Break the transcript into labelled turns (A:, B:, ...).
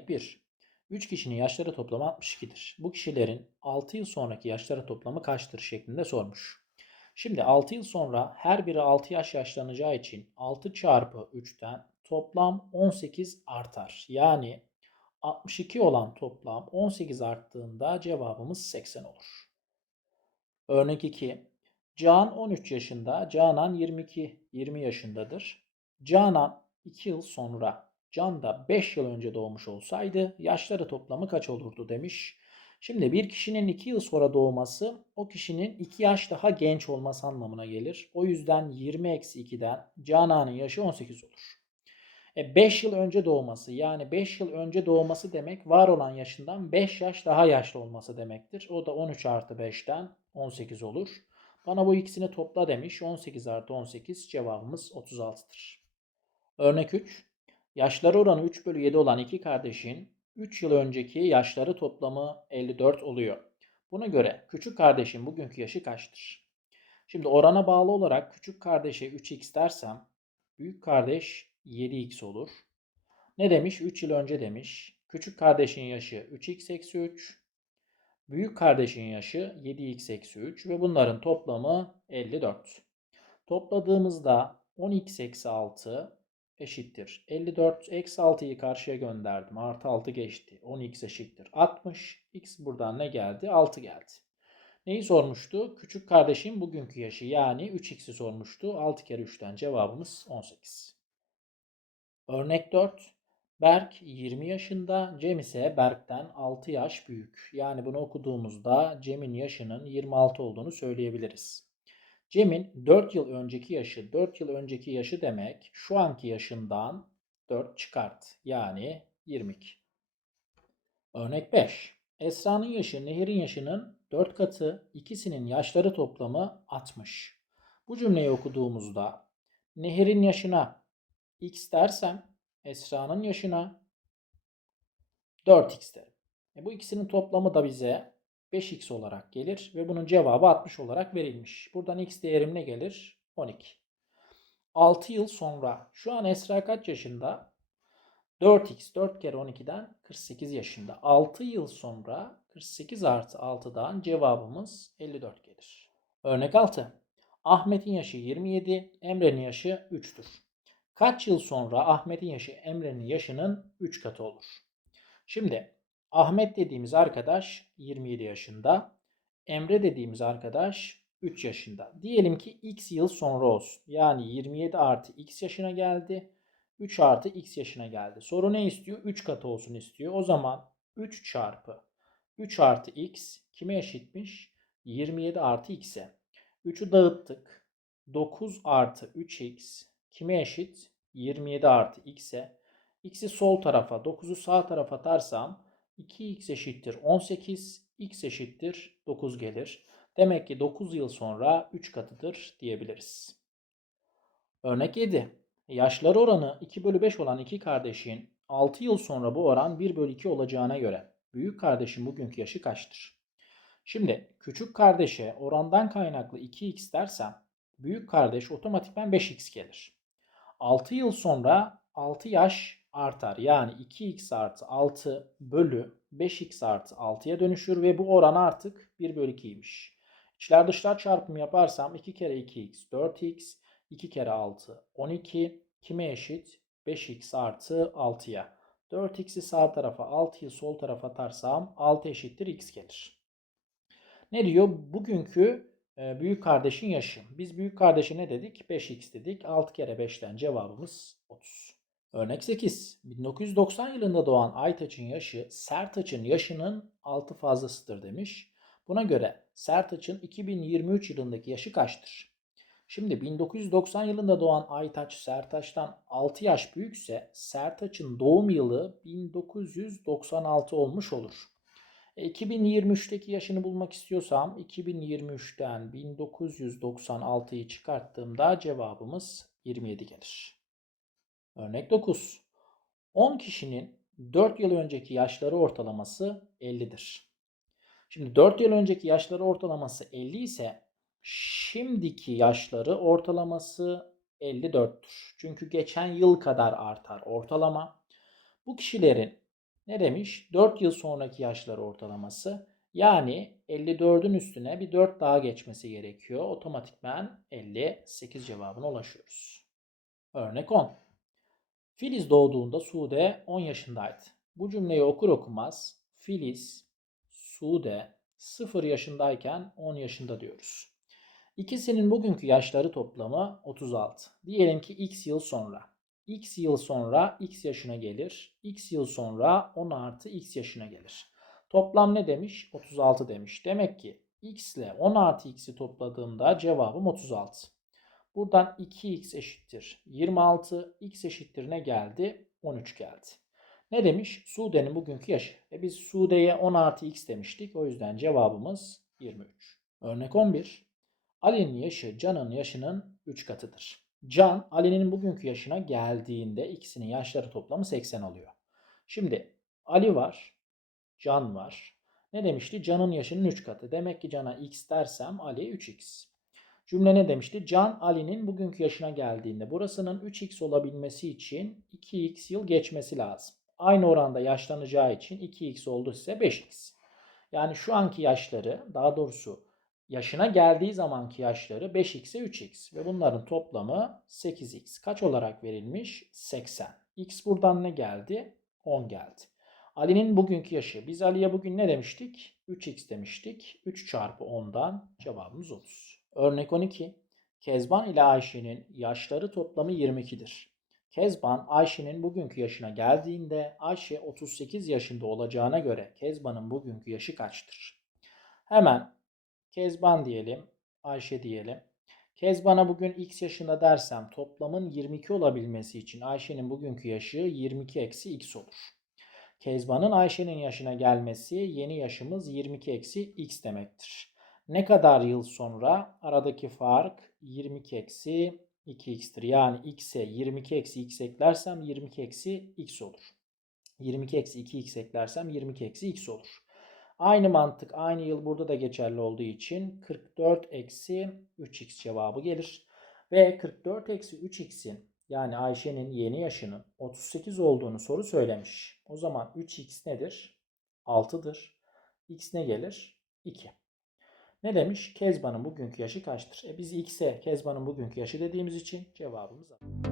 A: Örnek 1. 3 kişinin yaşları toplamı 62'dir. Bu kişilerin 6 yıl sonraki yaşları toplamı kaçtır şeklinde sormuş. Şimdi 6 yıl sonra her biri 6 yaş yaşlanacağı için 6 çarpı 3'ten toplam 18 artar. Yani 62 olan toplam 18 arttığında cevabımız 80 olur. Örnek 2. Can 13 yaşında, Canan 22, 20 yaşındadır. Canan 2 yıl sonra Can da 5 yıl önce doğmuş olsaydı yaşları toplamı kaç olurdu demiş. Şimdi bir kişinin 2 yıl sonra doğması o kişinin 2 yaş daha genç olması anlamına gelir. O yüzden 20 eksi 2'den Canan'ın yaşı 18 olur. E 5 yıl önce doğması yani 5 yıl önce doğması demek var olan yaşından 5 yaş daha yaşlı olması demektir. O da 13 artı 5'ten 18 olur. Bana bu ikisini topla demiş. 18 artı 18 cevabımız 36'dır. Örnek 3. Yaşları oranı 3 bölü 7 olan iki kardeşin 3 yıl önceki yaşları toplamı 54 oluyor. Buna göre küçük kardeşin bugünkü yaşı kaçtır? Şimdi orana bağlı olarak küçük kardeşe 3x dersem büyük kardeş 7x olur. Ne demiş? 3 yıl önce demiş. Küçük kardeşin yaşı 3x eksi 3. Büyük kardeşin yaşı 7x eksi 3 ve bunların toplamı 54. Topladığımızda 10x eksi 6 eşittir. 54 eksi 6'yı karşıya gönderdim. Artı 6 geçti. 10x eşittir. 60. X buradan ne geldi? 6 geldi. Neyi sormuştu? Küçük kardeşim bugünkü yaşı yani 3x'i sormuştu. 6 kere 3'ten cevabımız 18. Örnek 4. Berk 20 yaşında, Cem ise Berk'ten 6 yaş büyük. Yani bunu okuduğumuzda Cem'in yaşının 26 olduğunu söyleyebiliriz. Cem'in 4 yıl önceki yaşı, 4 yıl önceki yaşı demek şu anki yaşından 4 çıkart. Yani 22. Örnek 5. Esra'nın yaşı Nehir'in yaşının 4 katı, ikisinin yaşları toplamı 60. Bu cümleyi okuduğumuzda Nehir'in yaşına x dersem Esra'nın yaşına 4x derim. E bu ikisinin toplamı da bize 5x olarak gelir ve bunun cevabı 60 olarak verilmiş. Buradan x değerim ne gelir? 12. 6 yıl sonra şu an Esra kaç yaşında? 4x 4 kere 12'den 48 yaşında. 6 yıl sonra 48 artı 6'dan cevabımız 54 gelir. Örnek 6. Ahmet'in yaşı 27, Emre'nin yaşı 3'tür. Kaç yıl sonra Ahmet'in yaşı Emre'nin yaşının 3 katı olur? Şimdi Ahmet dediğimiz arkadaş 27 yaşında. Emre dediğimiz arkadaş 3 yaşında. Diyelim ki x yıl sonra olsun. Yani 27 artı x yaşına geldi. 3 artı x yaşına geldi. Soru ne istiyor? 3 katı olsun istiyor. O zaman 3 çarpı 3 artı x kime eşitmiş? 27 artı x'e. 3'ü dağıttık. 9 artı 3x kime eşit? 27 artı x'e. x'i sol tarafa 9'u sağ tarafa atarsam 2x eşittir 18, x eşittir 9 gelir. Demek ki 9 yıl sonra 3 katıdır diyebiliriz. Örnek 7. Yaşları oranı 2 bölü 5 olan iki kardeşin 6 yıl sonra bu oran 1 bölü 2 olacağına göre büyük kardeşin bugünkü yaşı kaçtır? Şimdi küçük kardeşe orandan kaynaklı 2x dersem büyük kardeş otomatikman 5x gelir. 6 yıl sonra 6 yaş artar. Yani 2x artı 6 bölü 5x artı 6'ya dönüşür ve bu oran artık 1 bölü 2'ymiş. İçler dışlar çarpımı yaparsam 2 kere 2x 4x, 2 kere 6 12 kime eşit? 5x artı 6'ya. 4x'i sağ tarafa 6'yı sol tarafa atarsam 6 eşittir x gelir. Ne diyor? Bugünkü e, büyük kardeşin yaşı. Biz büyük kardeşe ne dedik? 5x dedik. 6 kere 5'ten cevabımız 30. Örnek 8. 1990 yılında doğan Aytaç'ın yaşı Sertaç'ın yaşının 6 fazlasıdır demiş. Buna göre Sertaç'ın 2023 yılındaki yaşı kaçtır? Şimdi 1990 yılında doğan Aytaç Sertaç'tan 6 yaş büyükse Sertaç'ın doğum yılı 1996 olmuş olur. E, 2023'teki yaşını bulmak istiyorsam 2023'ten 1996'yı çıkarttığımda cevabımız 27 gelir. Örnek 9. 10 kişinin 4 yıl önceki yaşları ortalaması 50'dir. Şimdi 4 yıl önceki yaşları ortalaması 50 ise şimdiki yaşları ortalaması 54'tür. Çünkü geçen yıl kadar artar ortalama. Bu kişilerin Ne demiş? 4 yıl sonraki yaşları ortalaması. Yani 54'ün üstüne bir 4 daha geçmesi gerekiyor. Otomatikmen 58 cevabına ulaşıyoruz. Örnek 10. Filiz doğduğunda Sude 10 yaşındaydı. Bu cümleyi okur okumaz Filiz, Sude 0 yaşındayken 10 yaşında diyoruz. İkisinin bugünkü yaşları toplamı 36. Diyelim ki x yıl sonra. x yıl sonra x yaşına gelir. x yıl sonra 10 artı x yaşına gelir. Toplam ne demiş? 36 demiş. Demek ki x ile 10 artı x'i topladığımda cevabım 36. Buradan 2x eşittir 26. x eşittir ne geldi? 13 geldi. Ne demiş? Sude'nin bugünkü yaşı. E biz Sude'ye 10 artı x demiştik. O yüzden cevabımız 23. Örnek 11. Ali'nin yaşı Can'ın yaşının 3 katıdır. Can, Ali'nin bugünkü yaşına geldiğinde ikisinin yaşları toplamı 80 oluyor. Şimdi Ali var, Can var. Ne demişti? Can'ın yaşının 3 katı. Demek ki Can'a x dersem Ali 3x. Cümle ne demişti? Can Ali'nin bugünkü yaşına geldiğinde burasının 3x olabilmesi için 2x yıl geçmesi lazım. Aynı oranda yaşlanacağı için 2x oldu ise 5x. Yani şu anki yaşları daha doğrusu yaşına geldiği zamanki yaşları 5x'e 3x ve bunların toplamı 8x. Kaç olarak verilmiş? 80. x buradan ne geldi? 10 geldi. Ali'nin bugünkü yaşı. Biz Ali'ye bugün ne demiştik? 3x demiştik. 3 çarpı 10'dan cevabımız 30. Örnek 12. Kezban ile Ayşe'nin yaşları toplamı 22'dir. Kezban Ayşe'nin bugünkü yaşına geldiğinde Ayşe 38 yaşında olacağına göre Kezban'ın bugünkü yaşı kaçtır? Hemen Kezban diyelim, Ayşe diyelim. Kezban'a bugün x yaşında dersem toplamın 22 olabilmesi için Ayşe'nin bugünkü yaşı 22 eksi x olur. Kezban'ın Ayşe'nin yaşına gelmesi yeni yaşımız 22 eksi x demektir. Ne kadar yıl sonra aradaki fark 22 eksi 2x'tir. Yani x'e 22 eksi x eklersem 22 eksi x olur. 22 eksi 2x eklersem 22 eksi x olur. Aynı mantık aynı yıl burada da geçerli olduğu için 44 eksi 3x cevabı gelir. Ve 44 eksi 3x'in yani Ayşe'nin yeni yaşının 38 olduğunu soru söylemiş. O zaman 3x nedir? 6'dır. x ne gelir? 2. Ne demiş? Kezban'ın bugünkü yaşı kaçtır? E biz x'e Kezban'ın bugünkü yaşı dediğimiz için cevabımız A.